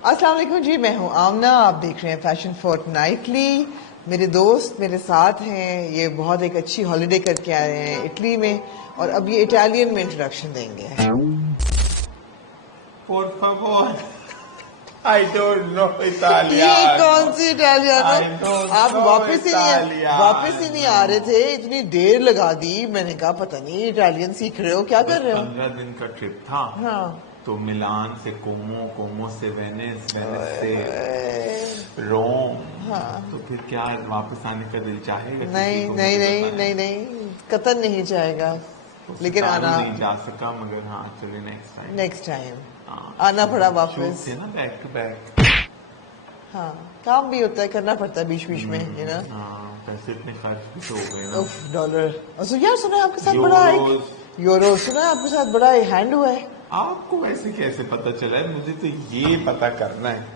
अस्सलाम वालेकुम जी, मैं हूं आमना। आप देख रहे हैं फैशन फोर्टनाइटली। मेरे दोस्त मेरे साथ हैं, ये बहुत एक अच्छी हॉलिडे करके आए हैं इटली में, और अब ये इटालियन में इंट्रोडक्शन देंगे। Por favor. I don't know ये Italiano. कौन सी इटालियानो? I don't आप know वापस ही नहीं Italiano. वापस ही नहीं आ रहे थे, इतनी देर लगा दी। मैंने कहा पता नहीं इटालियन सीख रहे हो, क्या कर रहे हो? 15 दिन का ट्रिप था। हाँ। तो मिलान से कोमो से वेनिस से रोम। हाँ। तो फिर क्या वापस आने का दिल चाहेगा? नहीं नहीं नहीं नहीं नहीं, कतन नहीं जाएगा, लेकिन आना नहीं जा सका, मगर हाँ चलिए नेक्स्ट टाइम आना पड़ा वापस। थे ना बैक टू बैक। हाँ, काम भी होता है, करना पड़ता है बीच बीच में, यू नो। हाँ, पैसे इतने खर्च भी तो हो गए ना। उफ, डॉलर। और यार सुना है आपके साथ बड़ा एक यूरो, सुना है आपके साथ बड़ा एक हैंड हुआ है। आपको वैसे कैसे पता चला है? मुझे तो ये पता करना है।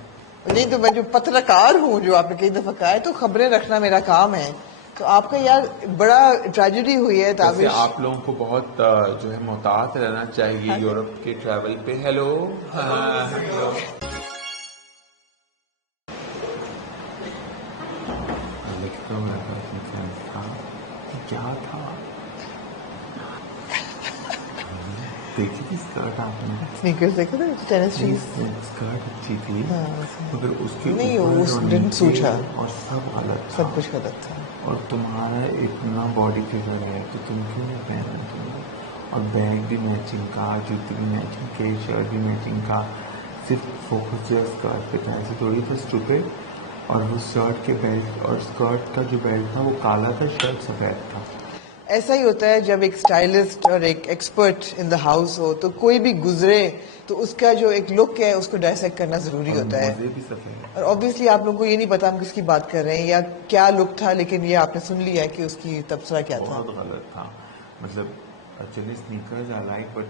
नहीं तो मैं जो पत्रकार हूँ, जो आपने कई दफा कहा है, तो खबरें रखना मेरा काम है। तो आपका यार बड़ा ट्रेजेडी हुई है ताबिश। आप लोगों को बहुत जो है मोहतात रहना चाहिए। हाँ, यूरोप के ट्रैवल पे। हेलो। हाँ, हेलो। लिखता हूँ क्या था? देखी थी स्कर्ट आपने? स्नीकर्स देखे थे, टेनिस शूज। स्कर्ट अच्छी थी, मगर उसके नहीं, ऊपर उस और डिडंट सूट नीचे her। और सब अलग था। सब कुछ गलत था। और तुम्हारा इतना बॉडी फिगर है तो तुम क्यों नहीं पहन रहे? और बैग भी मैचिंग का, जूती भी मैचिंग के, शर्ट भी मैचिंग का। सिर्फ फोकस जो है स्कर्ट पे था, ऐसे थोड़ी था स्टूपिड। और वो शर्ट के बेल्ट और स्कर्ट का जो बेल्ट था वो काला था, शर्ट सफेद था। ऐसा ही होता है जब एक स्टाइलिस्ट और एक एक्सपर्ट इन द हाउस हो, तो कोई भी गुजरे तो उसका जो एक लुक है उसको डायसेक्ट करना जरूरी होता है। भी सफेद। और ऑब्वियसली आप लोगों को ये नहीं पता हम किसकी बात कर रहे हैं या क्या लुक था, लेकिन ये आपने सुन लिया है कि उसकी तबसरा क्या था। बहुत गलत था। मतलब actually sneakers I like, but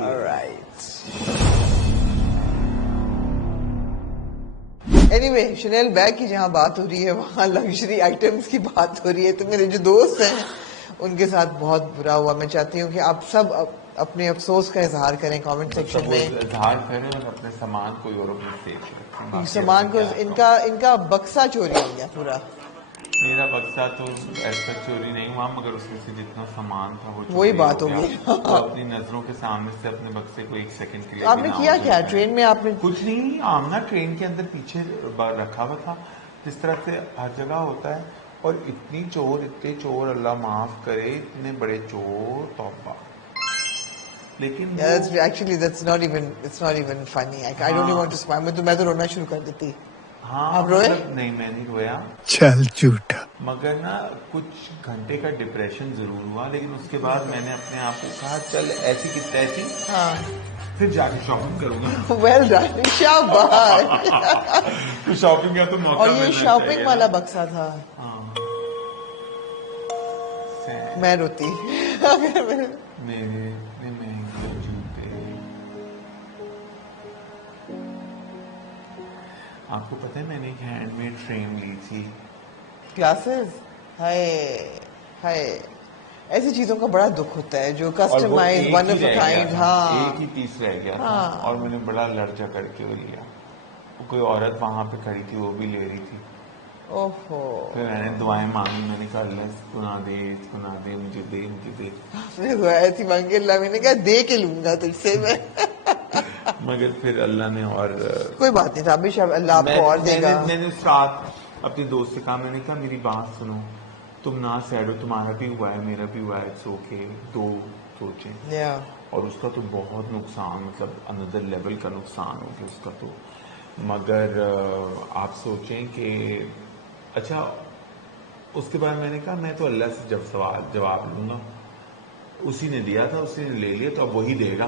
alright. Anyway, Chanel bag की जहाँ बात हो रही है वहाँ लग्जरी आइटम्स की बात हो रही है। तो मेरे जो दोस्त हैं उनके साथ बहुत बुरा हुआ। मैं चाहती हूँ कि आप सब अपने अफसोस का इजहार करें कमेंट सेक्शन में। इजहार करें और अपने सामान को यूरोप में फेंक सामान को इनका बक्सा चोरी हो गया पूरा। मेरा बक्सा तो ऐसा चोरी नहीं हुआ, मगर उसमें से जितना सामान था वो वही बात हो गई। तो अपनी नजरों के सामने से अपने बक्से को एक सेकंड के लिए आपने किया क्या ट्रेन में? आपने कुछ नहीं, आमना ट्रेन के अंदर पीछे रखा हुआ था, जिस तरह से हर जगह होता है। और इतने चोर, अल्लाह माफ करे, इतने बड़े चोर, तौबा। लेकिन actually that's not even, it's not even funny. I don't even want to smile. मैं तो रोना शुरू कर देती। हाँ, आप रोए? मतलब नहीं, मैं नहीं रोया। चल झूठा। मगर ना कुछ घंटे का डिप्रेशन जरूर हुआ, लेकिन उसके बाद मैंने अपने आप को कहा चल ऐसी की तैसी, हाँ, फिर जाके शॉपिंग करूंगा। वेल डन, शाबाश। तो शॉपिंग का तो मौका और ये मिलना शॉपिंग चाहिए वाला ना। बक्सा था। हाँ। मैं रोती। मेरे इतने महंगे जूते। आपको पता है मैंने एक हैंडमेड फ्रेम ली थी। क्लासेस, हाय हाय, ऐसी चीजों का बड़ा दुख होता है जो customize one of a kind. हाँ, एक ही पीस रह गया था। हाँ। और मैंने बड़ा लर्जा करके वो लिया। कोई औरत वहां पे खड़ी थी, वो भी ले रही थी। ओहो। फिर मैंने दुआएं मांगी, मैंने कहा अल्लाह इसको ना दे, मुझे दे। आपने दुआ ऐसी मांगी, अल्लाह, मैंने कहा दे के लूंगा तुझसे मैं। मगर फिर अल्लाह ने और कोई बात नहीं था, अभी अल्लाह आपको और देगा। मैंने उस रात अपने दोस्त से कहा, मैंने कहा मेरी बात सुनो, तुम ना सैड हो, तुम्हारा भी हुआ है, मेरा भी हुआ है, इट्स ओके, दो सोचें। और उसका तो बहुत नुकसान, मतलब अनदर लेवल का नुकसान हो गया उसका तो। मगर आप सोचें कि अच्छा, उसके बाद मैंने कहा मैं तो अल्लाह से जब जवाब लूंगा। उसी ने दिया था, उसी ने ले लिया, तो अब वही देगा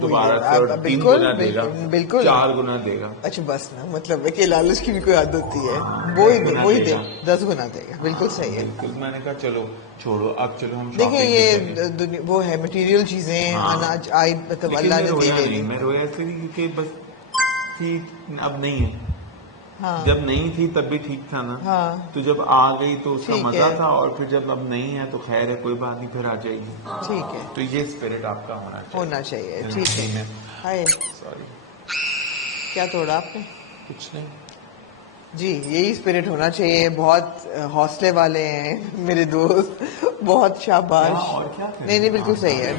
दोबारा से, और 3 गुना देगा, बिल्कुल 4 गुना देगा। अच्छा बस ना, मतलब है कि लालच की भी कोई आदत होती है। वही दे 10 गुना देगा। बिल्कुल सही है। बिल्कुल। मैंने कहा चलो छोड़ो, अब चलो हम देखिए ये वो है मटेरियल चीजें, अनाज आई, मतलब अल्लाह ने दे दी। मैं रोया इसलिए क्योंकि बस थी, अब नहीं है। हाँ। जब नहीं थी तब भी ठीक था ना। हाँ। तो जब आ गई तो उसका ठीक मजा है। था, और फिर जब अब नहीं है तो खैर है, कोई बात नहीं, फिर आ जाएगी। ठीक है, तो ये स्पिरिट आपका होना चाहिए। होना चाहिए। ठीक है। हाय, सॉरी। क्या तोड़ा आपने? कुछ नहीं जी, यही स्पिरिट होना चाहिए। बहुत हौसले वाले हैं मेरे दोस्त, बहुत शाबाश। और क्या करें? नहीं बिल्कुल सही है।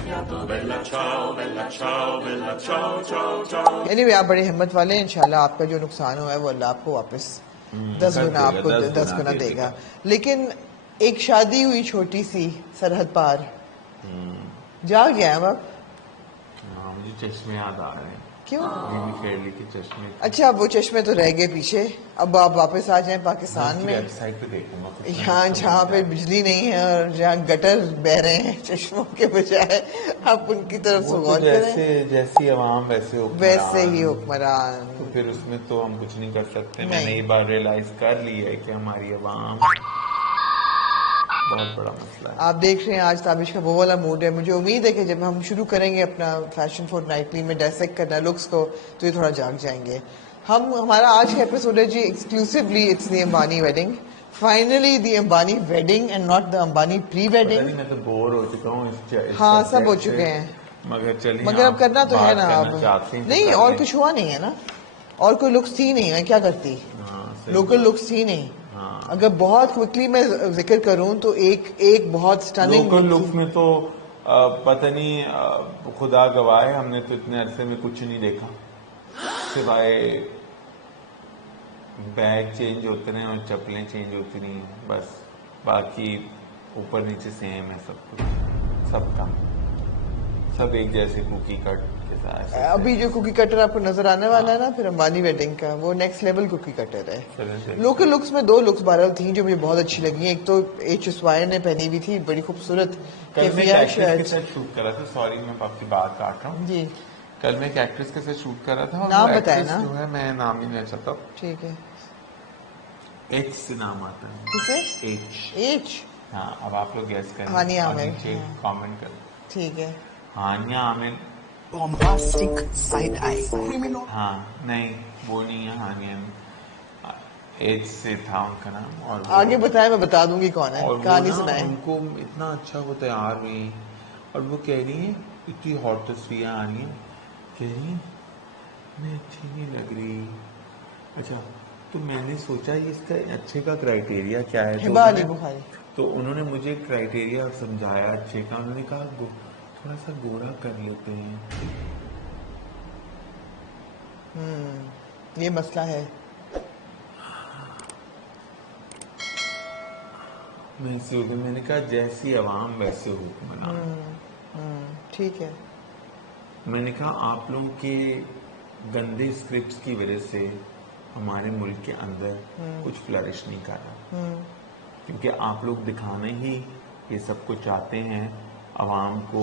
एनीवे आप बड़े हिम्मत वाले हैं। इंशाल्लाह आपका जो नुकसान हुआ है वो अल्लाह आपको वापस 10 गुना आपको 10 गुना देगा। लेकिन एक शादी हुई छोटी सी सरहद पार, जा गया है अब। मुझे चश्मे याद आ रहे हैं। क्यों? खेली के चश्मे। अच्छा, वो चश्मे तो रह गए पीछे। अब आप वापस आ जाएं पाकिस्तान में। वेबसाइट पे देखूंगा। यहाँ जहाँ पे बिजली नहीं है और जहाँ गटर बह रहे हैं चश्मों के बजाय, आप उनकी तरफ से गौर करें। जैसी अवाम वैसे ही हुक्मरान। तो फिर उसमें तो हम कुछ नहीं कर सकते। मैंने ये बार रियलाइज कर ली है कि हमारी अवाम बहुत बड़ा मसला है। आप देख रहे हैं आज ताबिश का वो वाला मूड है। मुझे उम्मीद है कि जब हम शुरू करेंगे अपना फैशन फोर्टनाइटली में डायसेक्ट करना लुक्स को, तो ये थोड़ा जाग जाएंगे। हमारा आज का एपिसोड है जी exclusively it's the Ambani wedding. Finally the Ambani wedding and not the Ambani pre wedding. मैं तो बोर हो चुका हूँ। हाँ, सब हो चुके हैं। मगर अब करना तो है ना। अब नहीं, और कुछ हुआ नहीं है ना। और कोई लुक्स थी नहीं, मैं क्या करती। लोकल लुक्स थी नहीं। अगर बहुत क्विकली मैं जिक्र करूं तो एक बहुत स्टनिंग लोकल लुक्स में तो पता नहीं, खुदा गवाह, हमने तो इतने अरसे में कुछ नहीं देखा सिवाय बैग चेंज होते रहे और चप्पलें चेंज होती रही। बस बाकी ऊपर नीचे सेम है सब कुछ, सबका सब एक जैसे कुकी कट के साथ। अभी जो कुकी कटर आपको नजर आने वाला है ना फिर अंबानी वेडिंग का, वो नेक्स्ट लेवल कुकी कटर है। लोकल लुक्स में 2 लुक्स बहरहाल थी जो मुझे बहुत अच्छी लगी। एक तो HSY ने पहनी हुई थी, बड़ी खूबसूरत शूट करा था। सॉरी मैं आपकी बात काट रहा हूँ जी। कल मैं एक एक्ट्रेस के साथ शूट कर रहा था। नाम बताया ना? जो है मैं नाम ही नहीं चाहता। ठीक है, H से नाम आता है। किसे? H? हाँ, अब आप लोग गैस करें। हानिया आमिर। कमेंट करें। ठीक है, हानिया Aamir. Bombastic side eye. Criminal. हाँ नहीं, वो नहीं है हानिया में। H से था उनका नाम। और आगे बताए, मैं बता दूंगी कौन है। कहानी सुनाए। उनको इतना अच्छा वो तैयार हुई और वो कह रही है इतनी हॉट तस्वीरें आ रही हैं, कह रही है मैं अच्छी नहीं लग रही। अच्छा, तो मैंने सोचा ये इसका अच्छे का क्राइटेरिया क्या है। तो उन्होंने मुझे क्राइटेरिया समझाया अच्छे का। उन्होंने कहा थोड़ा सा गोरा कर लेते हैं। ये मसला है। मैंने कहा जैसी अवाम वैसे हुक्मरान। ठीक है। मैंने कहा आप लोगों के गंदे स्क्रिप्ट्स की वजह से हमारे मुल्क के अंदर कुछ फ्लरिश नहीं कर रहा, क्योंकि आप लोग दिखाने ही ये सब कुछ चाहते हैं अवाम को।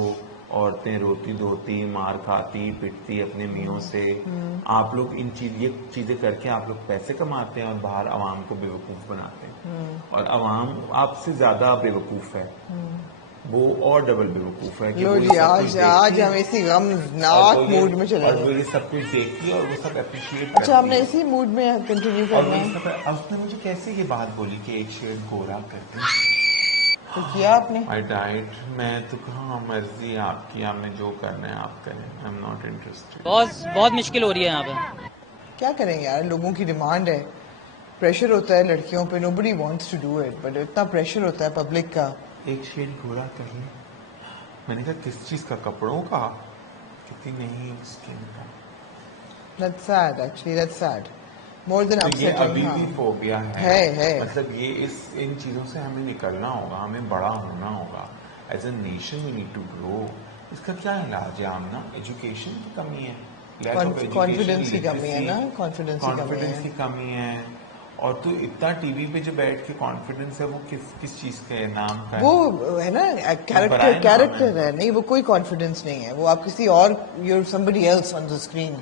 औरतें रोती धोती, मार खाती, पिटती अपने मियों से। आप लोग ये चीजें करके आप लोग पैसे कमाते हैं और बाहर अवाम को बेवकूफ बनाते हैं। और अवाम आपसे ज्यादा बेवकूफ है, वो और डबल बेवकूफ है। लो जी, आज हम इसी गमनाक मूड में चले और वो ये सब कुछ देखती है और वो सब अप्रिशिएट। अच्छा, हमने इसी मूड में कंटिन्यू करना है। उसने मुझे कैसे ये बात बोली कि एक शेड गोरा करते तो किया आपने? आई डाइट। मैं तो कहा मर्जी है आपकी, आपने जो करना है आप करें, आई एम नॉट इंटरेस्टेड। बहुत मुश्किल हो रही है यहाँ पे। क्या करेंगे यार, लोगों की डिमांड है, प्रेशर होता है लड़कियों पे। Nobody wants to do it, but इतना प्रेशर होता है पब्लिक का। एक शेड गोरा कर ले। मैंने कहा किस चीज का, कपड़ों का? कितनी नहीं स्किन का। That's sad actually, that's sad. More than तो upsetting। ये अभी भी फोबिया है। मतलब ये इन चीजों से हमें निकलना होगा, हमें बड़ा होना होगा। As a nation we need to grow. इसका क्या इलाज है आमना? एजुकेशन की कमी है, कॉन्फिडेंस की कमी है ना, कॉन्फिडेंस की कमी है। और तो इतना टीवी पे जो बैठ के कॉन्फिडेंस है वो किस चीज के नाम का है? वो है ना कैरेक्टर है। नहीं, वो कोई कॉन्फिडेंस नहीं है। वो आप किसी और, your somebody else on the screen,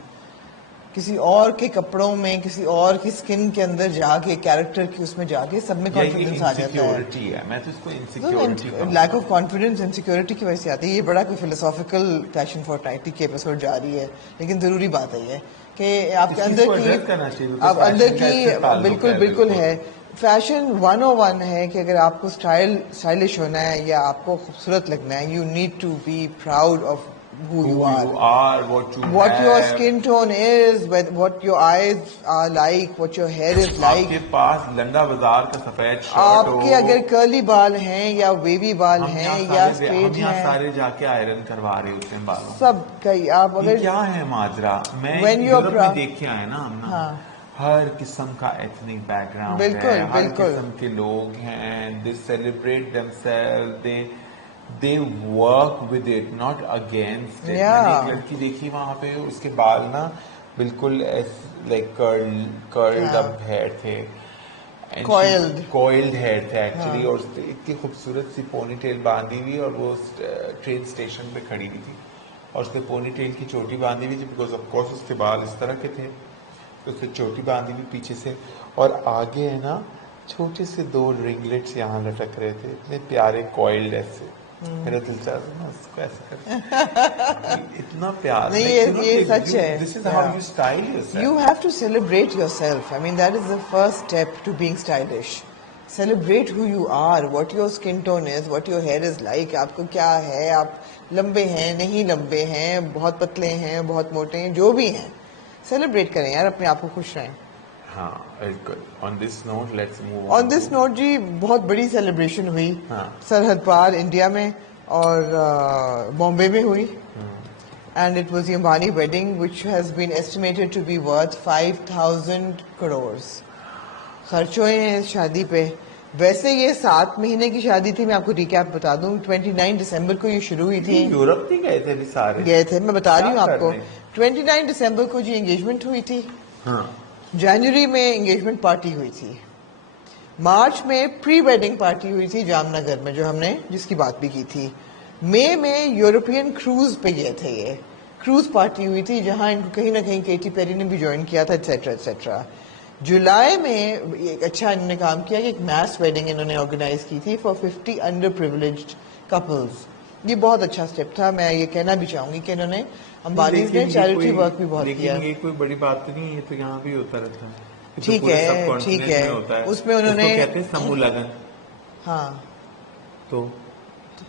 किसी और के कपड़ों में, किसी और की स्किन के अंदर जाके, कैरेक्टर की उसमें जाके सब में कॉन्फिडेंस आ जाता है। मैं तो इसको insecurity, lack of confidence, insecurity की वजह से आती है। ये बड़ा कोई फिलोसॉफिकल फैशन फोर्टनाइटली की एपिसोड जा रही है, लेकिन जरूरी बात है कि आपके अंदर की, आप अंदर की बिल्कुल है। फैशन 101 है कि अगर आपको स्टाइलिश होना है या आपको खूबसूरत लगना है, you need to be proud of who you Who are. you are, what you What your have. skin tone is, what your eyes are like, what your hair is like. आपके पास लंदा बाजार का सफेद शर्ट आपके अगर curly बाल हैं या wavy बाल हैं या स्ट्रेट हम यहाँ हैं, सारे जाके आयरन करवा रहे होते हैं बालों। सब कई आप ये अगर क्या है माजरा? मैं When you're यूरोप में देख के आए ना हम ना, हाँ। हर किस्म का एथनिक बैकग्राउंड बिल्कुल, है, हर बिल्कुल। किस्म के लोग हैं, they celebrate themselves, they work with it, not against it. Yeah. मैंने एक लड़की देखी वहां पे, उसके बाल ना बिल्कुल लाइक कर्ल्ड अप हेयर थे, coiled हेयर थे एक्चुअली, और उसने इतनी खूबसूरत सी पोनी टेल बांधी हुई, और वो ट्रेन स्टेशन पे खड़ी हुई थी, और उसने पोनी टेल की चोटी बांधी हुई थी, बिकॉज ऑफ कोर्स उसके बाल इस तरह के थे, तो उसने चोटी बांधी हुई पीछे से, और आगे है ना छोटे से 2 रिंगलेट्स यहाँ लटक रहे थे, इतने प्यारे कॉइल्ड ऐसे। मेरा दिल चाह रहा है उसको ऐसे कर इतना प्यार। नहीं, ये सच है। This is how you style yourself. you have to celebrate yourself. I mean, that is the first step to being stylish. Celebrate who you are, what your skin tone is, what your hair is like. आपको क्या है, आप लंबे हैं, नहीं लंबे हैं, बहुत पतले हैं, बहुत मोटे हैं, जो भी हैं, सेलिब्रेट करें यार, अपने आप को खुश रहें। हाँ, बिल्कुल। On this note let's move on this note जी, बहुत बड़ी सेलिब्रेशन हुई हाँ। सरहद पार इंडिया में और बॉम्बे में हुई, and it was the Ambani wedding which has been estimated to be worth 5,000 crore खर्च हुए हैं इस शादी पे। वैसे ये 7 महीने की शादी थी, मैं आपको रिकैप बता दूं। 29 दिसंबर को ये शुरू हुई थी। यूरोप नहीं गए थे अभी सारे? गए थे, मैं बता रही हूँ क्या आपको। करने? 29 दिसंबर को जी एंगेजमेंट हुई थी, हाँ। जनवरी में एंगेजमेंट पार्टी हुई थी, मार्च में प्री वेडिंग पार्टी हुई थी जामनगर में, जो हमने जिसकी बात भी की थी। मई में यूरोपियन क्रूज पे गए थे, ये क्रूज पार्टी हुई थी जहां इनको कहीं ना कहीं केटी पेरी ने भी ज्वाइन किया था, एटसेट्रा एटसेट्रा। जुलाई में एक अच्छा इन्होंने काम किया कि एक मैस वेडिंग इन्होंने ऑर्गेनाइज की थी फॉर 50 अंडर प्रिविलेज्ड कपल्स। ये बहुत अच्छा स्टेप था। मैं ये कहना भी चाहूंगी कि इन्होंने अंबानी ने चैरिटी वर्क भी बहुत किया। ये कोई बड़ी बात नहीं है, ये तो यहाँ भी होता रहता है। ठीक है, ठीक है। उसमें उन्होंने कहते हैं समूह लगन। हाँ, तो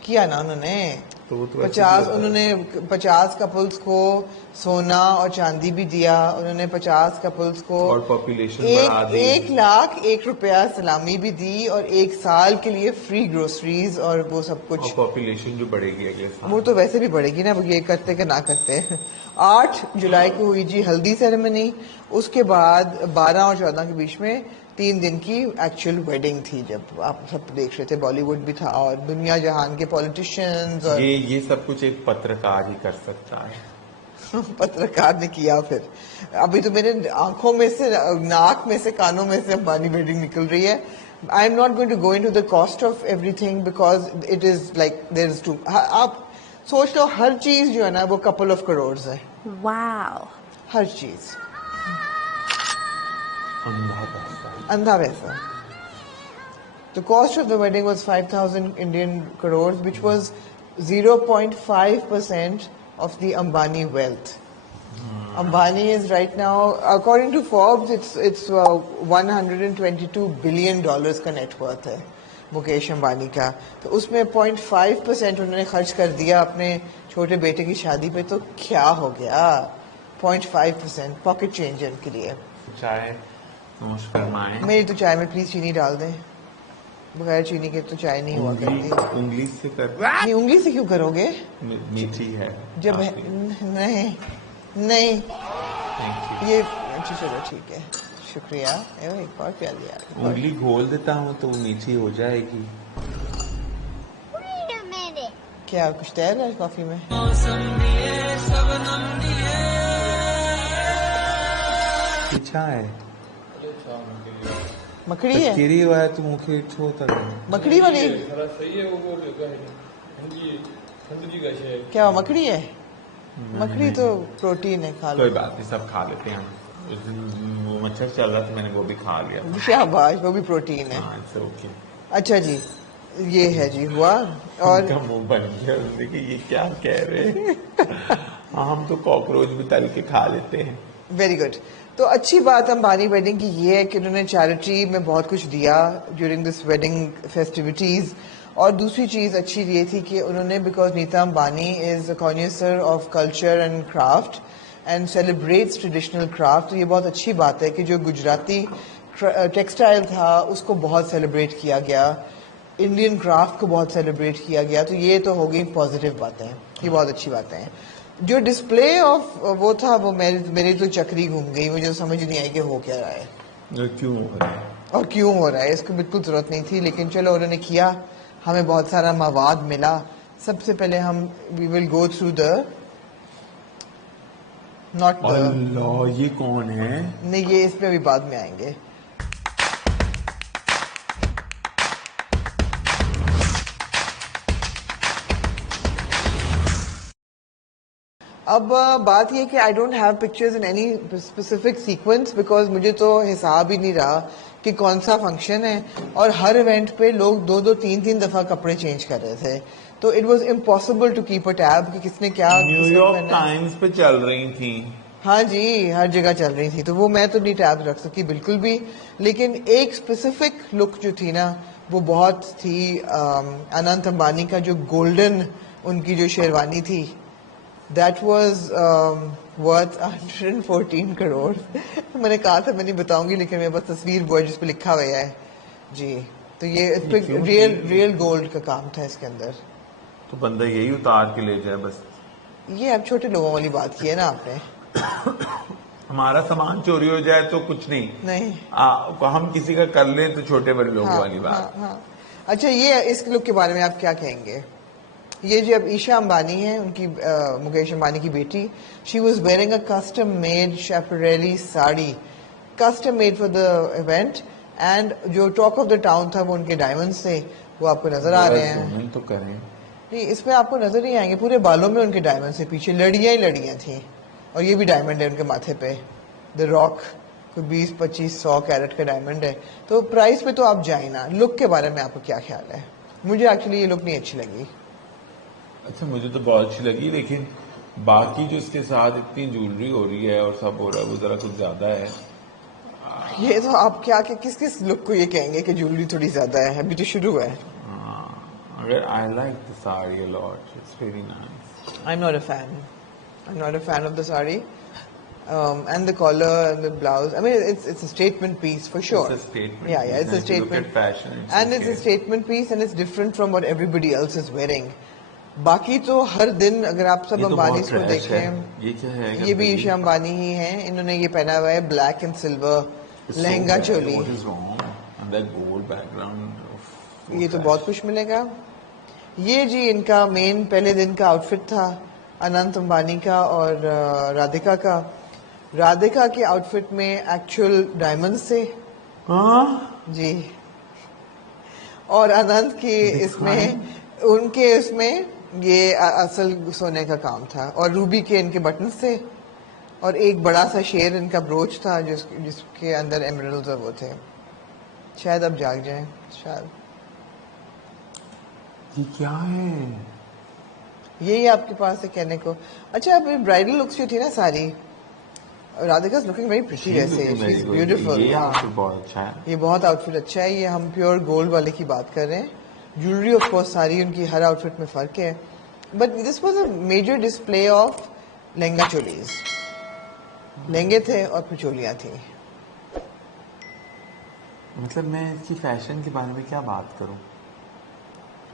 किया ना उन्होंने। तो वो तो 50 कपल्स को सोना और चांदी भी दिया उन्होंने, 50 कपल्स को, और पॉपुलेशन बढ़ा दी, 1,01,000 रुपया सलामी भी दी, और 1 साल के लिए फ्री ग्रोसरीज और वो सब कुछ। और पॉपुलेशन जो बढ़ेगी अगले साल, वो तो वैसे भी बढ़ेगी ना, वो ये करते कि ना करते। 8 जुलाई को हुई जी हल्दी सेरेमनी। उसके बाद 12 और 14 के बीच में 3 दिन की एक्चुअल वेडिंग थी, जब आप सब देख रहे थे, बॉलीवुड भी था और दुनिया जहान के पॉलिटिशियंस। और ये सब कुछ एक पत्रकार ही कर सकता है। पत्रकार ने किया। फिर अभी तो मेरे आंखों में से, नाक में से, कानों में से अंबानी वेडिंग निकल रही है। I am not going to go into the cost of everything because it is like there is too. आप सोच लो, हर चीज जो है ना वो कपल ऑफ करोड़ है। वाओ। हर चीज अंधा पैसा। The cost of the wedding was 5,000 Indian crores, which was 0.5% of the Ambani wealth. Ambani is right now, according to Forbes, it's $122 billion का net worth है मुकेश अंबानी का। तो उसमें 0.5% उन्होंने खर्च कर दिया अपने छोटे बेटे की शादी पे, तो क्या हो गया? 0.5% पॉकेट चेंज है उनके लिए। चाय नोश फरमाएं। मेरी तो चाय में प्लीज चीनी डाल दें, बगैर चीनी के तो चाय नहीं हुआ करती। उंगली से कर। नहीं, उंगली से क्यों करोगे? मीठी है जब है, नहीं नहीं Thank you। ये अच्छा, चलो ठीक है, शुक्रिया। एक और प्याली यार, उंगली घोल देता हूँ तो वो मीठी हो जाएगी। Wait a minute. क्या कुछ तैयार है कॉफी में? पीछा है मकड़ी है, किरी हुआ है तो मुखे छोता है। मकड़ी वाली क्या मकड़ी है? मकड़ी तो प्रोटीन है, खा लो। कोई बात नहीं, सब खा लेते हैं हम। उस दिन वो मच्छर चल रहा था, मैंने वो भी खा लिया। शाबाश, वो भी प्रोटीन है। हाँ, it's okay। अच्छा जी, ये है जी हुआ। और उनका मुंह बन गया, उन्होंने कि ये क्या कह रहे हैं। हाँ, हम तो कॉकरोच भी तल के खा लेते हैं। Very good. तो अच्छी बात अंबानी वेडिंग की ये है कि उन्होंने चैरिटी में बहुत कुछ दिया ड्यूरिंग दिस वेडिंग फेस्टिविटीज, और दूसरी चीज अच्छी ये थी कि उन्होंने, because Nita Ambani is a connoisseur of culture and craft and celebrates traditional craft, तो ये बहुत अच्छी बात है कि जो गुजराती टेक्सटाइल था उसको बहुत सेलिब्रेट किया गया, इंडियन क्राफ्ट को बहुत सेलिब्रेट किया गया, तो ये तो हो गई पॉजिटिव बातें, ये बहुत अच्छी बातें हैं। जो डिस्प्ले ऑफ वो था वो मेरी तो चक्री घूम गई, मुझे समझ नहीं आई कि हो क्या रहा है, क्यों हो रहा है और क्यों हो रहा है, इसको बिल्कुल जरूरत नहीं थी, लेकिन चलो उन्होंने किया, हमें बहुत सारा मवाद मिला। सबसे पहले हम we will go through the not the, अल्लाह ये कौन है? नहीं ये इस पे अभी बाद में आएंगे। अब बात ये कि I don't have pictures in any specific sequence, because मुझे तो हिसाब ही नहीं रहा कि कौन सा फंक्शन है, और हर इवेंट पे लोग 2-2 3-3 दफा कपड़े चेंज कर रहे थे, तो it was impossible to keep a tab कि किसने क्या न्यूयॉर्क टाइम्स पे चल रही थी। हाँ जी, हर जगह चल रही थी, तो वो मैं तो नहीं टैब रख सकी बिल्कुल भी, लेकिन एक स्पेसिफिक लुक जो थी ना वो बहुत थी, अनंत अंबानी का जो गोल्डन उनकी जो शेरवानी थी, दैट वाज वर्थ 114 करोड़। मैंने कहा था मैं नहीं बताऊंगी, लेकिन मेरे पास तस्वीर वो है जिस पे लिखा हुआ है जी, तो ये इस पे रियल गोल्ड का काम था इसके अंदर। तो बंदा यही उतार के ले जाए बस। ये अब छोटे लोगों वाली बात की है ना आपने। हमारा सामान चोरी हो जाए तो कुछ नहीं, हम किसी का कर लें तो छोटे बड़े लोगों वाली बात। हाँ। अच्छा, ये इस लुक के बारे में आप क्या कहेंगे? ये जो अब ईशा अंबानी है, उनकी मुकेश अंबानी की बेटी, she was wearing a custom made Schiaparelli sari, custom made for the event, and जो टॉक ऑफ द टाउन था वो उनके डायमंड्स थे, वो आपको नजर आ रहे हैं। तो करें नहीं, इसमें आपको नजर नहीं आएंगे, पूरे बालों में उनके डायमंड से, पीछे लड़ियां ही लड़ियां थी, और ये भी डायमंड है उनके माथे पे, द रॉक, कोई 20-25-100 कैरेट का डायमंड है। तो प्राइस पे तो आप जाए ना। लुक के बारे में आपको क्या ख्याल है? मुझे एक्चुअली ये लुक नहीं अच्छी लगी। अच्छा, मुझे तो बहुत अच्छी लगी, लेकिन बाकी जो इसके साथ इतनी ज्वेलरी हो रही है और सब हो रहा है वो जरा कुछ ज्यादा है। ये तो आप क्या किस किस लुक को ये कहेंगे कि ज्वेलरी थोड़ी ज्यादा है? अभी तो शुरू है। अगर I like the sari a lot, it's very nice. I am not a fan, I am not a fan of the sari, and the collar and the blouse. I mean, it's a statement piece for sure. It's a statement. Yeah, it's a statement. Look at fashion, and it's a statement piece, and it's different from what everybody else is wearing. बाकी तो हर दिन अगर आप सब अंबानी को देखें, ये क्या है? ये भी ईशा अंबानी ही हैं, इन्होंने ये पहना हुआ है black and silver lehenga choli. ये तो बहुत कुछ मिलेगा। ये जी इनका मेन पहले दिन का आउटफिट था, अनंत अंबानी का और राधिका का। राधिका के आउटफिट में एक्चुअल डायमंड्स थे जी, और अनंत के इसमें उनके इसमें ये असल सोने का काम था, और रूबी के इनके बटन्स थे, और एक बड़ा सा शेर इनका ब्रोच था जिसके अंदर एमरल्ड्स वो थे। शायद अब जाग जाएं, शायद। ये क्या है? यही आपके पास है कहने को। अच्छा, अब ब्राइडल लुक्स जो थी ना सारी, Radhika is looking very pretty वैसे, शी इज ब्यूटीफुल। ये आउटफिट बहुत अच्छा है, ये बहुत आउटफिट अच्छा है। ये हम प्योर गोल्ड वाले की बात कर रहे हैं। ज्वेलरी ऑफ कोर्स सारी उनकी हर आउटफिट में फर्क है, but this was a major display of lehenga cholis. लहंगे थे और फिर चोलियां थी। मतलब मैं इसकी फैशन के बारे में क्या बात करूं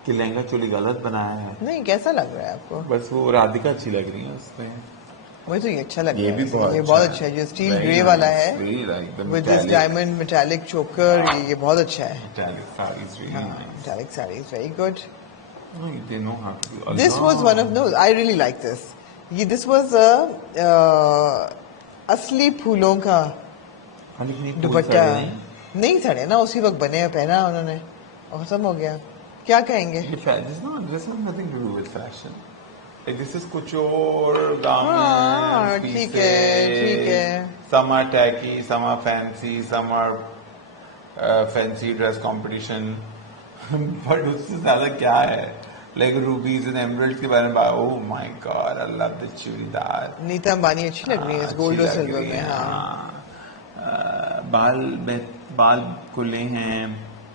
कि लहंगा चोली गलत बनाया है? नहीं, कैसा लग रहा है आपको? बस वो राधिका अच्छी लग रही है उसमें। मुझे तो ये अच्छा लग रहा है। ये भी बहुत अच्छा है, जो स्टील ग्रे वाला है विद दिस डायमंड मेटालिक चोकर, ये बहुत अच्छा है। Metallic saris very good. This was one of no, I really like this. ये दिस वाज असली फूलों का दुपट्टा। नहीं सड़े ना, उसी वक्त बने पहना उन्होंने और खत्म हो गया। क्या कहेंगे? This is couture garments, ठीक है। Some are tacky, some are fancy, some are fancy dress competition. But उससे ज्यादा क्या है? Like rubies and emeralds के बारे में बात। Oh my God, I love the churidar. Nita Ambani अच्छी लग रही है इस गोल्ड और सिल्वर में। हाँ। बाल खुले हैं,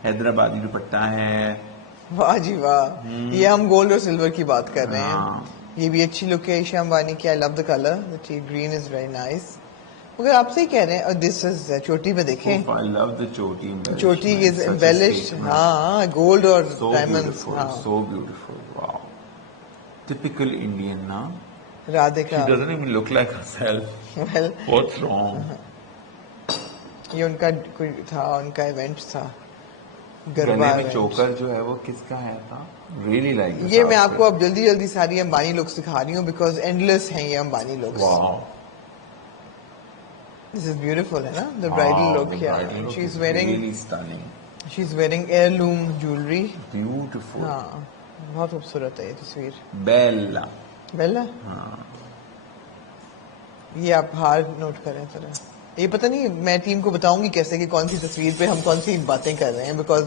हैदराबादी दुपट्टा है, वाह जी वाह, ये हम गोल्ड और सिल्वर की बात कर रहे हैं। हाँ। ये भी अच्छी लुक है ईशा अंबानी की। I love the colour, the green is very nice. मगर आपसे ही कह रहे हैं, और दिस इज चोटी पे देखें, आई लव द चोटी embellishment. चोटी is Such a embellished, statement. हाँ गोल्ड और So डायमंड्स। beautiful, हाँ so beautiful. Wow. Typical Indian, na? Radhika, She doesn't even look like herself. Well What's wrong? ये उनका कोई था, उनका इवेंट था, गले गरबा में event। चोकर जो है वो किसका है था? Really like this ये मैं outfit. आपको अब जल्दी जल्दी सारी अंबानी लुक्स दिखा रही हूँ, बिकॉज एंडलेस हैं ये Ambani looks. Wow. This is beautiful है ना, द ब्राइडल लुक। the या bridal look she is is wearing, really stunning. She is wearing heirloom jewellery. Beautiful. हाँ बहुत खूबसूरत है ये तस्वीर। Bella. बेला, हाँ. ये आप हार नोट करें जरा। ये पता नहीं, मैं टीम को बताऊंगी कैसे कि कौन सी तस्वीर पे हम कौन सी बातें कर रहे हैं, बिकॉज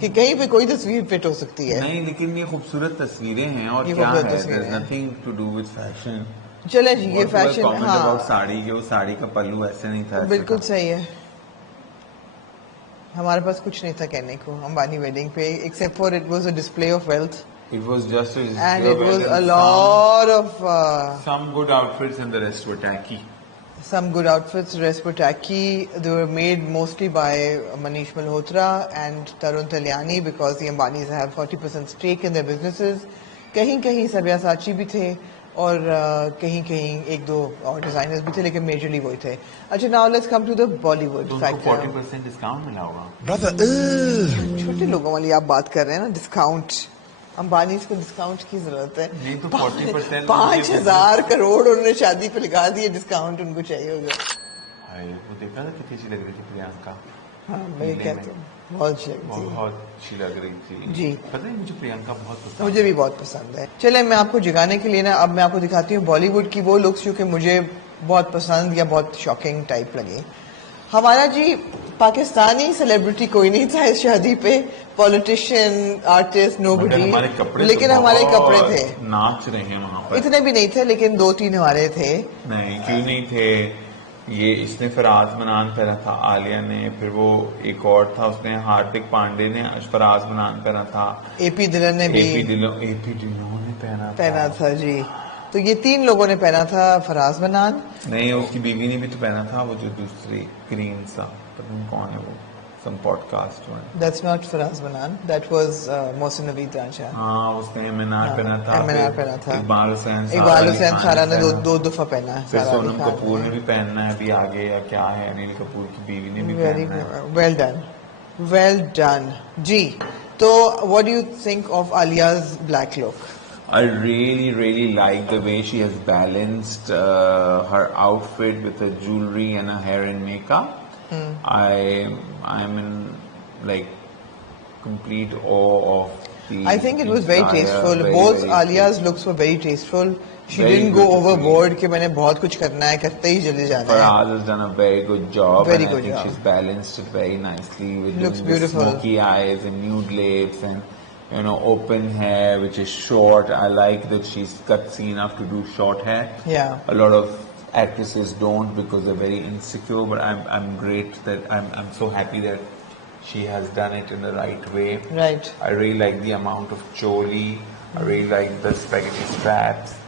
कि कहीं पे कोई तस्वीर फिट हो सकती है। नहीं, लेकिन ये खूबसूरत तस्वीरें हैं और ये क्या खूबसूरत है, तस्वीरें there's हैं। nothing to do with fashion. चले जी, ये What was fashion, comment about हाँ साड़ी के, वो साड़ी का पल्लू ऐसे नहीं था, ऐसे बिल्कुल था। सही है। हमारे पास कुछ नहीं था कहने को अंबानी वेडिंग पे, except for it was a display of wealth It was just a and display it of was wealth a and lot of some good outfits and the rest were tacky. some good outfits. Rest were tacky. They were made mostly by Manish Malhotra and Tarun Talyani because the Ambanis have 40% stake in their businesses. कहीं कहीं सब्यासाची भी थे और कहीं कहीं एक दो और डिजाइनर्स भी थे, लेकिन मेजरली वही थे। अच्छा, now let's come to the Bollywood तो उनको फैक्टर। 40% डिस्काउंट मिला होगा। Brother, छोटे लोगों वाली आप बात कर रहे हैं ना, डिस्काउंट। अंबानी को डिस्काउंट की जरूरत है? नहीं तो 40% 5,000 करोड़ उन्होंने शादी पे लगा दिए, डिस्काउंट उनको चाहिए होगा। हाय, वो देखा था कितनी अच्छी लग रही थी प्रियंका। हाँ मैं नीले कहती में। हूँ बहुत अच्छी लगती है। बहुत अच्छी लग रही थी जी। पता है, मुझे प्रियंका बहुत पसंद है। मुझे भी बहुत पसंद है। चले मैं आपको जगाने के लिए ना, अब मैं आपको दिखाती हूँ बॉलीवुड की वो लुक्स जो कि मुझे बहुत पसंद या बहुत शॉकिंग टाइप लगे। हमारा जी पाकिस्तानी सेलिब्रिटी कोई नहीं था इस शादी पे, पॉलिटिशियन, आर्टिस्ट, मगर हमारे नोबडी, कपड़े लेकिन तो हमारे बहुत कपड़े थे। नाच रहे हैं वहाँ पर। इतने भी नहीं थे, लेकिन 2-3 हमारे थे। नहीं, क्यों नहीं थे? ये इसने फराज मनान पहना था, आलिया ने, फिर वो एक और था, उसने हार्दिक पांडे ने फराज मनान पहना था, एपी दिलन ने भी एपी ढिल्लों ने पहना था जी। तो ये 3 लोगों ने पहना था, फराज मनान। नहीं, उसकी बीवी ने भी तो पहना था, वो जो दूसरी ग्रीन सा, पता नहीं कौन है वो, सम पॉडकास्ट में। That's not फराज मनान, that was मोहसिन नवीद रांझा। हाँ, उसने एमएनआर पहना था, एमएनआर फिर पहना था। इकबाल हुसैन सारा ने दो दफा पहना है। फिर सारा अली सोनम खान कपूर ने भी पहनना है अभी आगे, या क्या है, अनिल कपूर की बीवी ने भी वेरी पहनना है। वेल डन जी। तो what do you think of Alia's black look? I really like the way she has balanced her outfit with her jewelry and her hair and makeup. I'm in like complete awe of the. I think it was very entire, tasteful. very, Both very Alia's looks were very tasteful. She Very didn't go beautiful. overboard कि मैंने बहुत कुछ करना है, करते ही चले जाना है। Faraz has done a very good job. Very and good I think job. she's balanced it very nicely with Looks doing the beautiful. smoky eyes and nude lips and open hair, which is short. I like that she's gutsy enough to do short hair. Yeah. A lot of actresses don't because they're very insecure. But I'm great that I'm so happy that she has done it in the right way. Right. I really like the amount of choli. I really like the spaghetti straps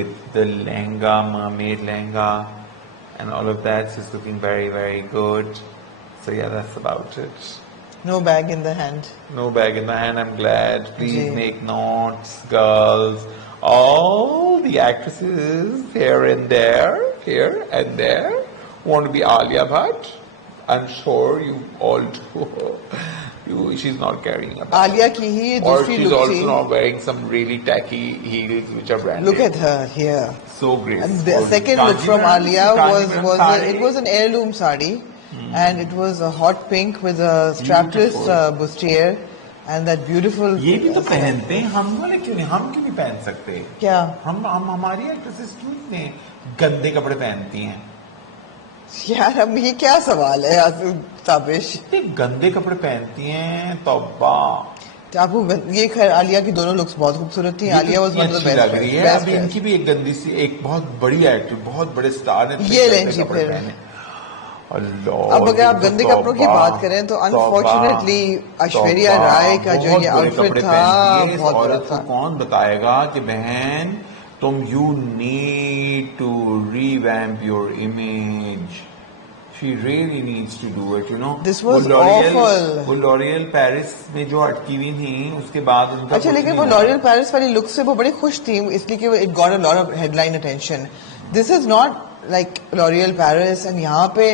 with the lehenga, mermaid lehenga, and all of that. She's looking very good. So yeah, that's about it. No bag in the hand. No bag in the hand. I'm glad. Please ji. make notes, girls. All the actresses here and there, want to be Alia Bhatt. I'm sure you all do. She's not carrying a bag. Alia की ही ये Or दूसरी she's look also थी। not wearing some really tacky heels which are branded. Look at her here. So graceful. And the second look from Alia was sari. it was an heirloom sari, and it was a hot pink with a strapless Beautiful. bustier and that beautiful. ये भी तो पहनते हैं, हम वाले क्यों नहीं? हम क्यों नहीं पहन सकते? क्या? हम हमारी एक्ट्रेसेस क्यों इतने गंदे कपड़े पहनती हैं? यार अब ये क्या सवाल है ताबिश? इतने गंदे कपड़े पहनती हैं, तौबा। आपको ये खैर आलिया की दोनों लुक्स बहुत खूबसूरत थी। Alia was one of the अच्छी लग रही है। बेस्ट। अभी इनकी भी एक गंदी सी, एक बहुत बड़ी एक्टर, बहुत बड़े स्टार ने ये गंदे लें जी कपड़े फिर। पहने। अब अगर आप गंदे कपड़ों की बात करें तो अनफॉर्चुनेटली ऐश्वर्या राय का जो ये आउटफिट था बहुत बुरा था। कौन बताएगा कि बहन तुम you need to revamp your image, she really needs to do it, you know. This was awful. वो लॉरियल पेरिस में जो अटकी हुई थी उसके बाद उनका अच्छा, लेकिन वो लॉरियल पेरिस वाली लुक से वो बड़ी खुश थी इसलिए कि it got a lot of headline attention. This is not like L'Oreal Paris, and यहाँ पे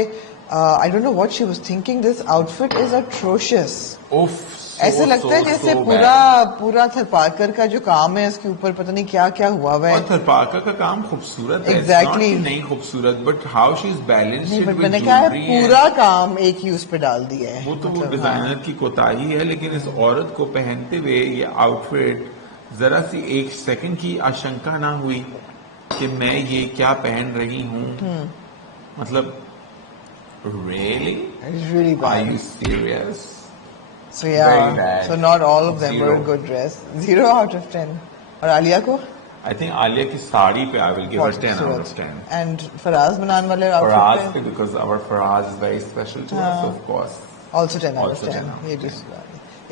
I don't know what she was thinking. This outfit is atrocious. ऐसे लगता है जैसे पूरा थरपारकर का जो काम है उसके ऊपर पता नहीं क्या क्या हुआ हुआ है। और थरपारकर का काम खूबसूरत है, एग्जैक्टली नहीं खूबसूरत, but how she is balanced with मैंने कहा पूरा काम एक ही उस पे डाल दिया है। वो तो वो डिजाइनर की कोताही है, लेकिन इस औरत को पहनते हुए ये आउटफिट जरा सी एक सेकंड की आशंका ना हुई कि मैं ये क्या पहन रही हूँ। मतलब really? Are you serious? So yeah, so not all of them were good dress. 0 out of 10. और आलिया को? I think आलिया की साड़ी पे I will give her 10 out of 10. And Faraz बनाने वाले outfit फराज पे because our Faraz is very special to us, of course. Also 10 out of 10.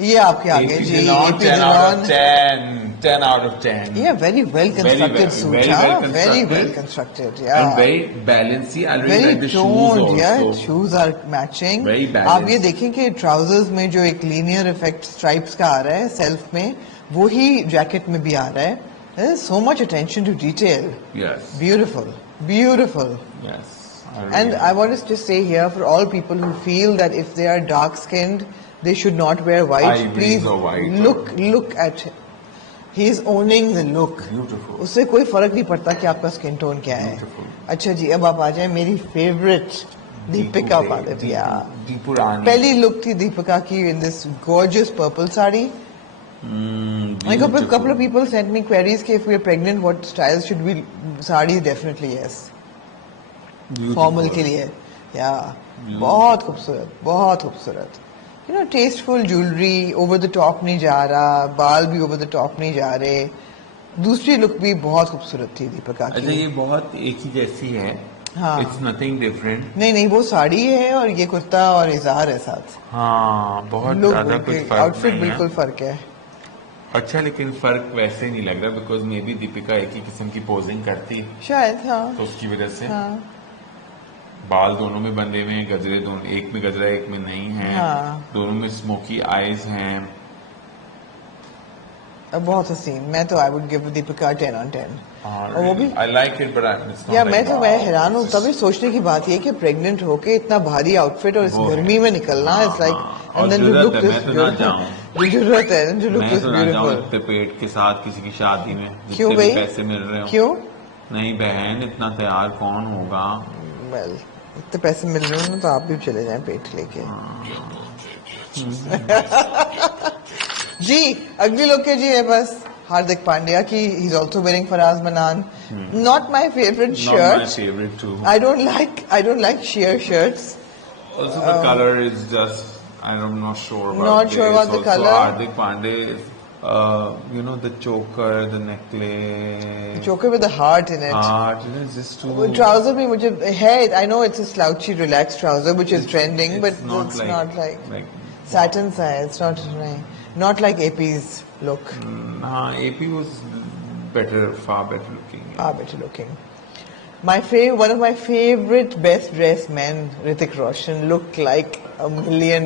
ये आपके आगे जी, 10 out of 10. 10 out of 10. Yeah, very well constructed suit. Very well constructed. Yeah. And very balanced. I really very like the toned, shoes also. Yeah, shoes are matching. Very balanced. आप ये देखें कि trousers में जो एक linear effect stripes का आ रहा है self में, वो ही jacket में भी आ रहा है. There is so much attention to detail. Yes. Beautiful. Beautiful. Yes. And I want to just say here for all people who feel that if they are dark skinned they should not wear white. Please look at him. He is owning the look. Beautiful. उससे कोई फर्क नहीं पड़ता कि आपका skin tone क्या है। अच्छा जी, अब आप आ जाए मेरी फेवरेट दीपिका पादुकोण। पहली लुक थी दीपिका की in this gorgeous purple sari. Like a couple of people sent me queries कि if we are pregnant what styles should we sari definitely yes. Formal के लिए या बहुत खूबसूरत। You know, tasteful jewelry, over the top नहीं जा रहा, बाल भी over the top नहीं जा रहे। दूसरी लुक भी बहुत खूबसूरत थी दीपिका की। अच्छा, ये बहुत एक ही जैसी है। हाँ। It's nothing different. नहीं, वो साड़ी है और ये कुर्ता और इज़ार है साथ। हाँ, बहुत ज़्यादा कुछ फर्क नहीं है। आउटफिट बिल्कुल फर्क है। अच्छा, लेकिन फर्क वैसे नहीं लग रहा बिकॉज मे बी दीपिका एक ही किस्म की पोजिंग करती शायद। हाँ, तो उसकी वजह से हाँ। बाल दोनों में बंधे हुए हैं, गजरे दोनों, एक में गजरा एक में नहीं है। हाँ। दोनों में स्मोकी आईज हैं। बहुत हसीन। मैं तो I would give Deepika 10 on 10। और वो भी आई लाइक इट बट या मैं हैरान हूँ। तभी सोचने की बात ये कि प्रेग्नेंट होके इतना भारी आउटफिट और इस गर्मी में निकलना it's like and then you look this beautiful. जरूरत है टू लुक दिस ब्यूटीफुल। पेट के साथ किसी की शादी में क्यों भाई पैसे मिल रहे हो? क्यों नहीं बहन, इतना तैयार कौन होगा? वेल इतने पैसे मिल रहे हो तो आप भी चले जाएं पेट लेके। जी अगली लोग के जी है बस हार्दिक पांड्या की। He is also wearing Faraz Manan. Not my favourite shirt. I don't like sheer shirts. Also the color is just I'm not sure about the color. Hardik Pandey is you know the choker, the necklace. The choker with the heart in it. Heart, you know, it's just too. Trouser में मुझे है, I know it's a slouchy, relaxed trouser which is trending, but it's not like satin सा है. It's not like AP's look. हाँ, AP was better, far better looking. Far better looking. One of my favorite best dressed men, Hrithik Roshan, looked like $1 million.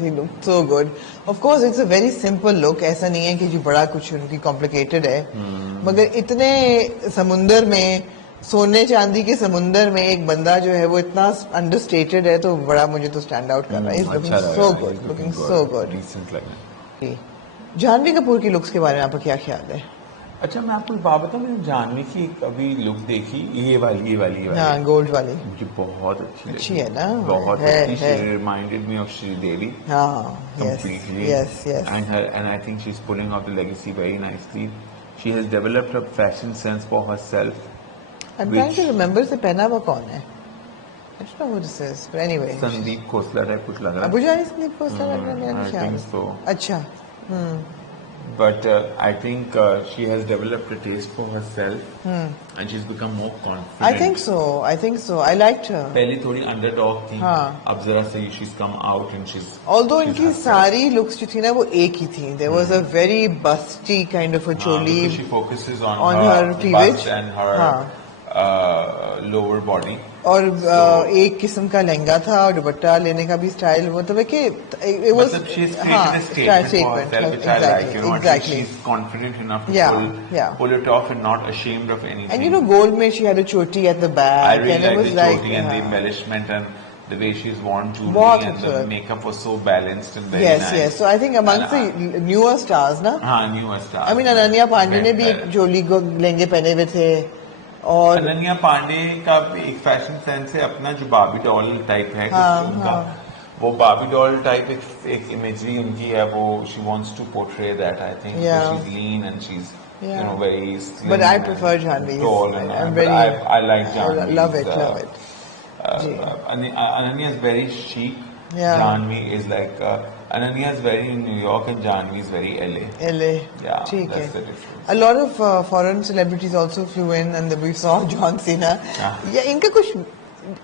He looked so good. Of course, it's a very simple look. ऐसा नहीं है कि जो बड़ा कुछ उनकी complicated है. मगर इतने समुंदर में, सोने चांदी के समुंदर में एक बंदा जो है वो इतना understated है तो बड़ा मुझे तो stand out कर रहा है. He's looking so good. Looking so good. Decent लगा. जानवी कपूर की लुक्स के बारे में आपका क्या ख्याल है? अच्छा, मैं आपको बात बताऊं, मैंने जानवी की अभी लुक देखी, ये वाली हाँ, गोल्ड वाली मुझे बहुत अच्छी है ना? बहुत अच्छी। She reminded me of Sridevi. हाँ, completely. yes. And I think she's pulling off the legacy very nicely. She has developed a fashion sense for herself. I'm trying to remember से पहना हुआ कौन है? I don't know who this is, but anyway. Sandeep Khosla type कुछ लग रहा है। अबू जानी संदीप खोसला लग रहा है मेरा ख्याल। I think so. अच्छा, But I think she has developed a taste for herself, and she's become more confident. I think so. I liked her. पहले थोड़ी underdog थी, हाँ. अब जरा सही she's come out and she's. Although she's इनकी herself. सारी looks जो थी ना वो एक ही थी. There was a very busty kind of a choli Because she focuses on her bust cleavage and her lower body. और एक किस्म का लहंगा था और दुपट्टा लेने का भी स्टाइल मतलब है कि it was मतलब she's created a statement for herself, which I like. You know, exactly. she's confident enough to pull it off and not ashamed of anything. And you know, gold में she had a choti at the back. I really and it like was the choti and the embellishment and the way she's worn jewelry बहुत and the खूबसूरत. makeup was so balanced and very Yes, nice. yes. So I think amongst the newer stars, ना. हाँ, newer stars. I mean, Ananya Pandey ने भी Well, एक चोली को लहंगे पहने हुए थे. और अनन्या पांडे का एक फैशन सेंस है अपना जो बार्बी डॉल टाइप है उनका वो बार्बी डॉल टाइप एक इमेजरी उनकी है वो she wants to portray that I think she's lean and she's you know very slim but I prefer Janvi. Tall and I'm very I like Janvi. I love it. Ananya is very chic. Yeah. Janvi is like Ananya is very in New York and Janvi is very LA. LA. Yeah, ठीक that's है. the difference. A lot of foreign celebrities also flew in, and we saw John Cena. Yeah, इनका कुछ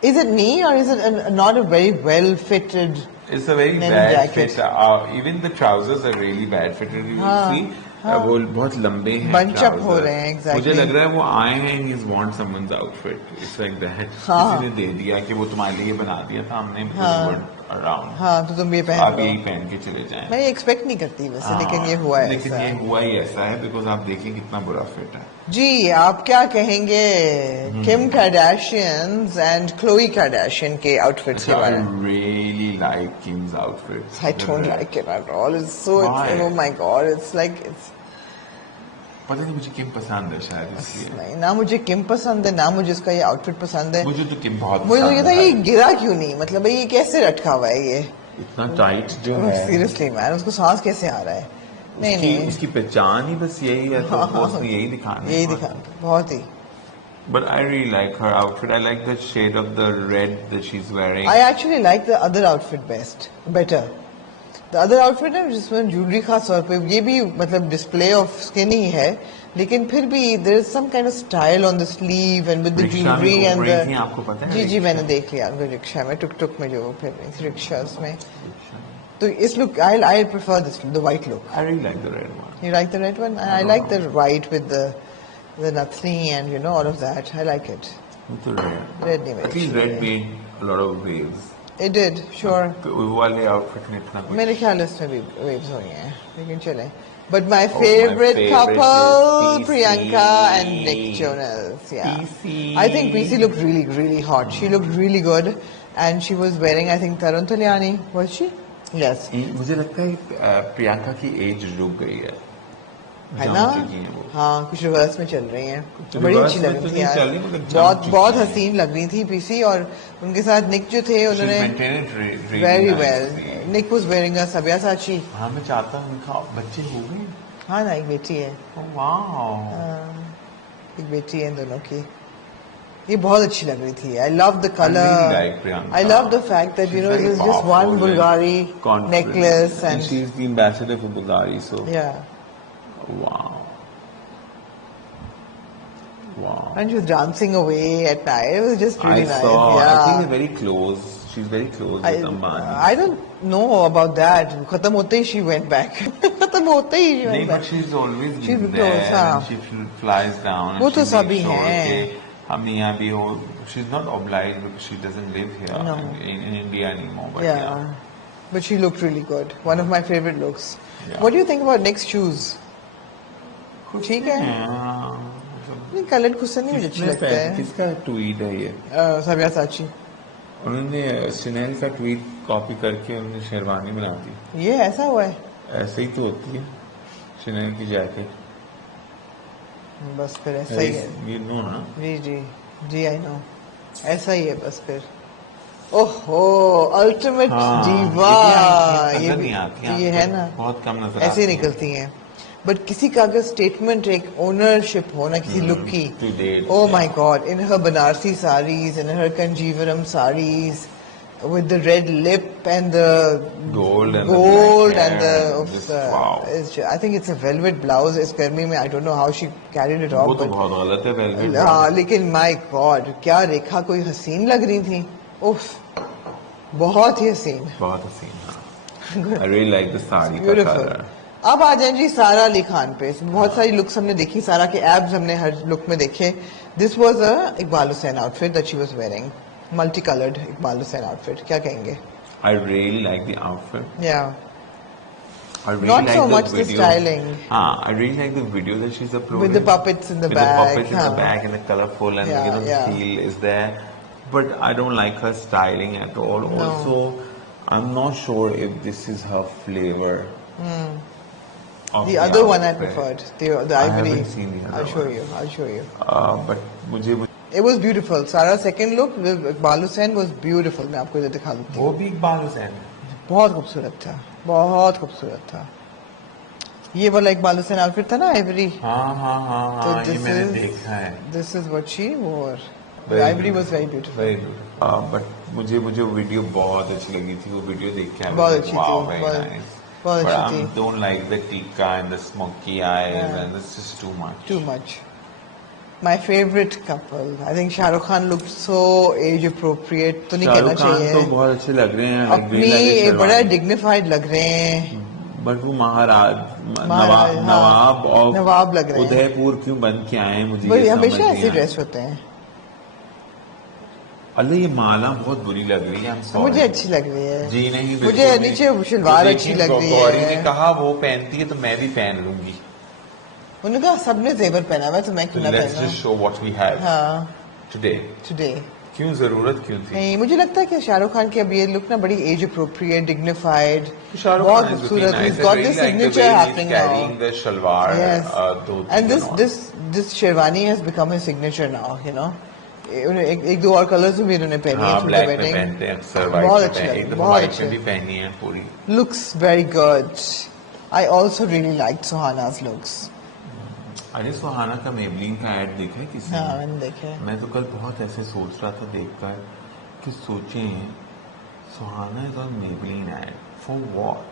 is it knee or is it not a very well fitted? It's a very bad jacket. fit. Even the trousers are really bad fitted. You will see. वो बहुत लंबे हैं Bunch up हो रहे हैं, exactly. मुझे लग रहा है वो आए हैं and he's want someone's outfit. It's like that. किसी ने दे दिया कि वो तुम्हारे लिए बना दिया था हमने around. हाँ तो तुम ये पहन आप यही पहन के चले जाएं. मैं एक्सपेक्ट नहीं करती वैसे लेकिन ये हुआ है लेकिन ये हुआ ही ऐसा है because आप देखिए कितना बुरा फिट है. जी आप क्या कहेंगे किम कार्दाशियंस एंड क्लोई कार्दाशियन के आउटफिट्स के बारे में? I really like Kim's outfits. I don't like it at all. It's so oh my god, it's like it's पता नहीं मुझे किम पसंद है शायद इसलिए. नहीं ना मुझे किम पसंद है ना मुझे इसका ये आउटफिट पसंद है. मुझे तो किम बहुत मुझे तो ये था ये गिरा क्यों नहीं मतलब ये कैसे लटका हुआ है ये इतना टाइट जो है. सीरियसली मैन उसको सांस कैसे आ रहा है? नहीं इसकी पहचान ही बस यही है तो उसने यही दिखाना बहुत ही. But I really like her outfit. I like the shade of the red that she's wearing. I actually like the other outfit better. The other outfit है जिसमें ज्वेलरी खास तौर पे ये भी मतलब डिस्प्ले ऑफ स्किन ही है लेकिन फिर भी there is some kind of style on the sleeve and with the jewelry and the आपको पता है? जी मैंने देख लिया रिक्शा में टुक में जो फिर रही थी रिक्शा में तो इस look I prefer this the white look. I really like the red one. You like the red one? I like the white with the nathni and you know all of that. I like it. With the red. Red नहीं I think red made a lot of waves. It did, sure. वो वाले outfit में इतना कुछ. मेरे ख्याल इसमें भी waves हुई हैं लेकिन चले. But my favorite couple, Priyanka and Nick Jonas. Yeah. PC. I think PC looked really hot. She looked really good, and she was wearing, I think, Tarun Talyani. Was she? Yes. मुझे लगता है प्रियंका की as रुक गई है. है ना? हाँ कुछ रिवर्स में चल रही हैं. बड़ी अच्छी लग रही थी यार. बहुत हसीन लग रही थी पीसी और उनके साथ निक जो थे उन्होंने very well. Nick was wearing a Sabyasachi. हाँ मैं चाहता हूँ उनका बच्चे हो गए. हाँ ना एक बेटी है. वाह. एक बेटी है दोनों की. ये बहुत अच्छी लग रही थी. I love the color. I love the fact that you know it is just one Bulgari necklace and she's the ambassador for Bulgari. So yeah. Wow. And she was dancing away at night. It was just really nice. Yeah. I think they're very close. She's very close with Ambani. I don't know about that. Khatam hote hi she went back. Khatam hote hi she went back. But she's always she's been close, there. And she flies down. वो तो सभी हैं. हम यहाँ भी हो. She's not obliged because she doesn't live here in India anymore. But yeah. But she looked really good. One of my favorite looks. Yeah. What do you think about Nick's shoes? ठीक है. नहीं colour कुछ नहीं मुझे अच्छा लगता है. किसका ट्वीट है ये? सब्यासाची. उन्होंने Chanel का ट्वीट कॉपी करके उन्होंने शेरवानी बना दी. ये ऐसा हुआ है? ऐसे ही तो होती है Chanel की जैकेट. बस फिर ऐसा ही है. You know ना? जी I know. ऐसा ही है बस फिर. ओहो अल्टीमेट दीवा. ये है ना बहुत कम नजर ऐसे निकलती हैं. बट किसी का अगर स्टेटमेंट एक ओनरशिप हो ना किसी लुक की. Oh my God! In her Banarasi sarees, in her Kanjivaram sarees, with the red lip and the gold and wow. I think it's a velvet blouse. इस गर्मी में I don't know how she carried it off. वो तो बहुत गलत है velvet. हाँ, लेकिन my God, क्या रेखा कोई हसीन लग रही थी. उफ, बहुत ही हसीन. बहुत हसीन. I really like the sari का color. अब आ जाए जी सारा अली खान पे. बहुत सारी लुक्स हमने देखी. सारा के एब्स हमने हर लुक में देखे. This was a Iqbal Hussain outfit that she was wearing. Multicolored Iqbal Hussain outfit. क्या कहेंगे? I really like the outfit. Yeah. I really Not like so the much video. the styling. I really like the video that she's uploading. With the puppets in the with bag. The puppets in the bag and the colorful and Yeah, the heel is there. But I don't like her styling at all. No. Also, I'm not sure if this is her flavor. Of the other one I outfit. preferred. The ivory. I haven't seen the other I'll show you. But मुझे It was beautiful. Sara's second look with Iqbal Hussain was beautiful. मैं आपको ये दिखा दूँगी. वो भी Iqbal Hussain. बहुत खूबसूरत था. बहुत खूबसूरत था. ये वाला Iqbal Hussain outfit था ना ivory. हाँ. तो ये मैंने देखा है. This is what she wore. The ivory was very beautiful. Very beautiful. But मुझे वीडियो बहुत अच्छी लगी थी. वो वीडियो देख के बहुत अच्छी थी. But I don't like the tika and the smoky eyes and it's just too much. Too much. My favorite couple. I think Shah Rukh Khan looked so age appropriate. तो नहीं कहना चाहिए. तो बहुत अच्छे लग रहे हैं. अपनी बड़ा dignified लग रहे हैं. बट वो महाराज नवाब लग रहे हैं. उदयपुर क्यों बन के आए मुझे ये हमेशा ऐसे ड्रेस होते हैं. अल्लाह ये माला बहुत बुरी लग रही है. मुझे अच्छी लग रही है. जी नहीं, मुझे नीचे शलवार अच्छी लग रही है. गौरी ने कहा वो पहनती है तो मैं भी पहन लूंगी. उन्होंने कहा सबने जेवर पहना हुआ है तो मैं क्यों ना पहनूं. Let's just show what we have today. क्यों जरूरत क्यों थी. नहीं, मुझे लगता है कि शाहरुख खान की अब ये लुक ना बड़ी एज अप्रोप्रिएट डिग्निफाइड बहुत खूबसूरत. He's got this signature happening now. The shalwar, yes. And this sherwani has become his signature now, you know. एक दो और कलर्स भी इन्होंने पहनी है. ब्लैक में पहनते हैं अक्सर. बहुत अच्छी एक दफा व्हाइट में भी पहनी है पूरी. Looks very good. I also really liked Suhana's looks. अरे सुहाना का मेबलिन का ऐड देखा है किसी ने? हाँ, मैंने देखा है. मैं तो कल बहुत ऐसे सोच रहा था देखकर कि सोचें Suhana is on Maybelline ad for what.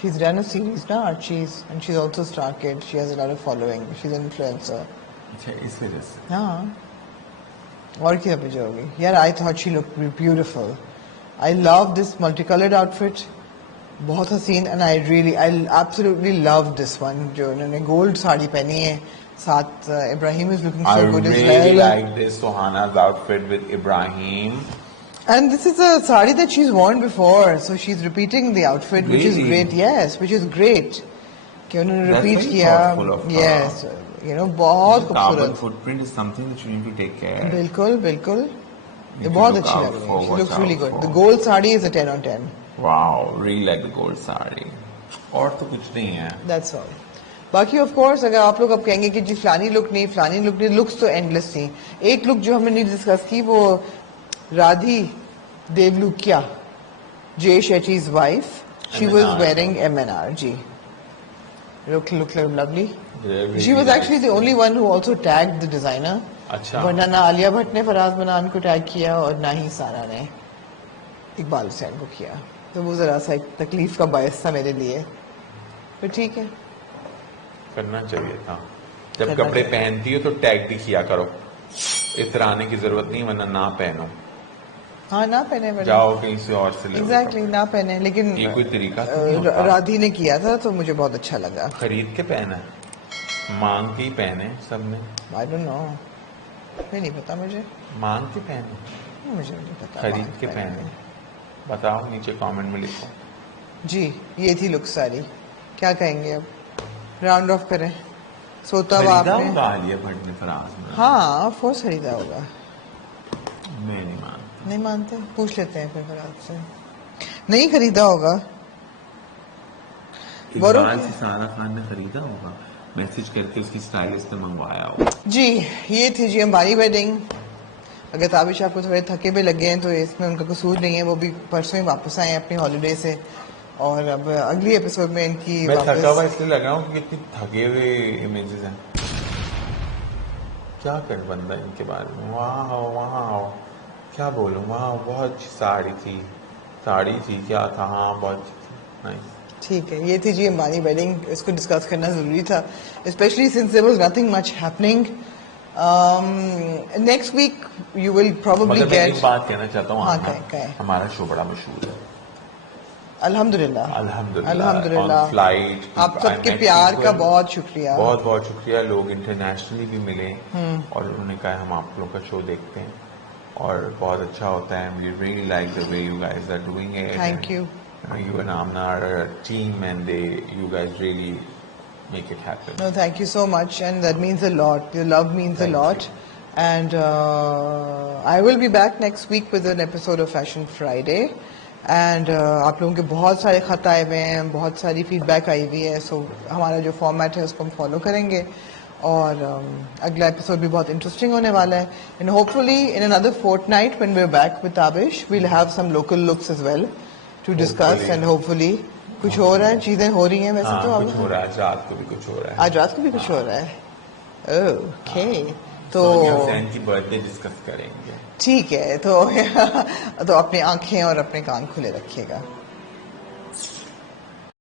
She's run a series now, Archie's, and she's also star kid. She has a lot of following. She's an influencer. अच्छा, इस वजह से. हाँ. और क्या पे जाओगी? यार, I thought she looked beautiful. I love this multicolored outfit. बहुत हसीन. And I absolutely love this one. जो उन्होंने gold साड़ी पहनी है. साथ Ibrahim is looking so good as well. I really like this Suhana's outfit with Ibrahim. And this is a sari that she's worn before, so she's repeating the outfit, which is great. Yes, which is great. कि उन्होंने repeat किया. Yes, you know, बहुत खूबसूरत. Carbon footprint is something that you need to take care. बिल्कुल. ये बहुत अच्छी लग रही है. She looks really good. The gold sari is a 10 on 10. Wow, really like the gold sari. और तो कुछ नहीं है. That's all. बाकी ऑफ कोर्स अगर आप लोग अब कहेंगे कि जी फलानी लुक नहीं, लुक्स तो एंडलेस थी. एक लुक जो हमने नहीं डिस्कस की वो राधी देवलुकिया, Jay Shetty's wife. She was wearing MNR. Ji. Look lovely. She was actually the only one who also tagged the designer. अच्छा. वरना ना आलिया भट्ट ने फराज मनान को टैग किया और ना ही सारा ने इकबाल हुसैन को किया. तो वो जरा सा एक तकलीफ का बायस था मेरे लिए. पर ठीक है. करना चाहिए था. जब कपड़े पहनती हो तो टैग भी किया करो. इतराने की जरूरत नहीं, वरना ना पहनो. हाँ, ना पहने. जाओ कहीं से और से ले. एग्जैक्टली, ना पहने. लेकिन ये कोई तरीका राधी ने किया था तो मुझे बहुत अच्छा लगा. खरीद के पहना, मांग के ही पहने सबने. आई डोंट नो, नहीं पता मुझे. मांग के पहने, मुझे नहीं पता. खरीद के पहने. बताओ, नीचे कमेंट में लिखो. जी, ये थी लुक सारी. क्या कहेंगे अब? राउंड ऑफ करें. सोता हुआ आपने आलिया भट्ट ने फराज में. हाँ, फोर्स खरीदा होगा. मैं नहीं मानते. पूछ लेते हैं फिर फराज से. नहीं खरीदा होगा. सारा खान ने खरीदा होगा. मैसेज करके उसकी स्टाइलिस्ट ने मंगवाया होगा. जी, ये थी जी हमारी वेडिंग. अगर ताबिश आपको थोड़े थके भी लगे हैं तो इसमें उनका कसूर नहीं है. वो भी परसों ही वापस आए हैं अपनी हॉलीडे से. और अब अगली एपिसोड में इनकी मैं थका हुआ इसलिए लग रहा हूँ कि कितनी थके हुए इमेजेस हैं. क्या कर बंदा इनके बारे में. वहाँ आओ. क्या बोलूँ, वहाँ बहुत अच्छी साड़ी थी क्या था, हाँ बहुत नाइस। ठीक है, ये थी जी अंबानी वेडिंग, इसको डिस्कस करना ज़रूरी था, specially since there was nothing much happening. Next week you will probably मगर मैं गेट। एक बात कहना चाहता हूँ, हाँ, कहें। हमारा शो बड़ा मशहूर है, अल्हम्दुलिल्लाह अल्हम्दुलिल्लाह। अल्हम्दुलिल्लाह। ऑन फ्लाइट आप सबके प्यार का बहुत शुक्रिया। बहुत बहुत शुक्रिया। लोग इंटरनेशनली भी मिले और उन्होंने कहा हम आप लोगों का शो देखते हैं और बहुत अच्छा होता है। We really like the way you guys are doing it. Thank you. You and Amna are a team and you guys really make it happen. No, thank you so much, and that means a lot. Your love means Thank a lot. And I will be back next week with an episode of Fashion Friday. And आप लोगों के बहुत सारे खत आए हुए हैं, बहुत सारी फीडबैक आई हुई है, सो हमारा जो फॉर्मेट है उसको हम फॉलो करेंगे और अगला एपिसोड भी बहुत इंटरेस्टिंग होने वाला है। And hopefully in another fortnight when we are back with Tabish we will have some local looks as well to discuss and hopefully कुछ हो रहा है, चीजें हो रही हैं वैसे। हाँ, तो कुछ हो रहा है, आज रात को भी कुछ हो रहा है। आज रात को भी कुछ हो रहा है। ओके, तो गर्लफ्रेंड की बर्थडे डिस्कस करेंगे। ठीक है, तो तो अपनी आंखें और अपने कान खुले रखिएगा।